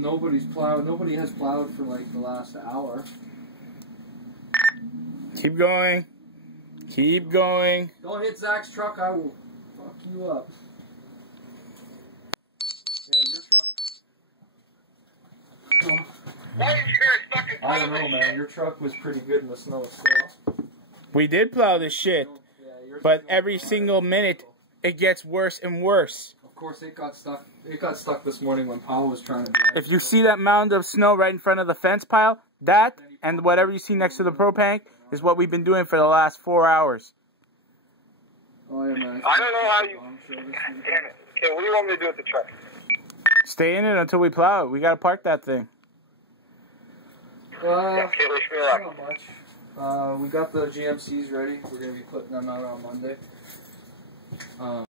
nobody's plowed. Nobody has plowed for like the last hour. Keep going. Keep going. Don't hit Zach's truck. I will fuck you up. Yeah, your truck. Why are you guys fucking I don't know, man. Your truck was pretty good in the snow still. We did plow this shit, but every single minute it gets worse and worse. Of course, it got stuck. It got stuck this morning when Paul was trying to drive. If you see that mound of snow right in front of the fence pile, that and whatever you see next to the propane is what we've been doing for the last 4 hours. Oh, yeah, man. I don't know how you... Damn it. Okay, what do you want me to do with the truck? Stay in it until we plow it. We gotta park that thing. Okay, wish me luck. Not much. We got the GMCs ready. We're gonna be putting them out on Monday.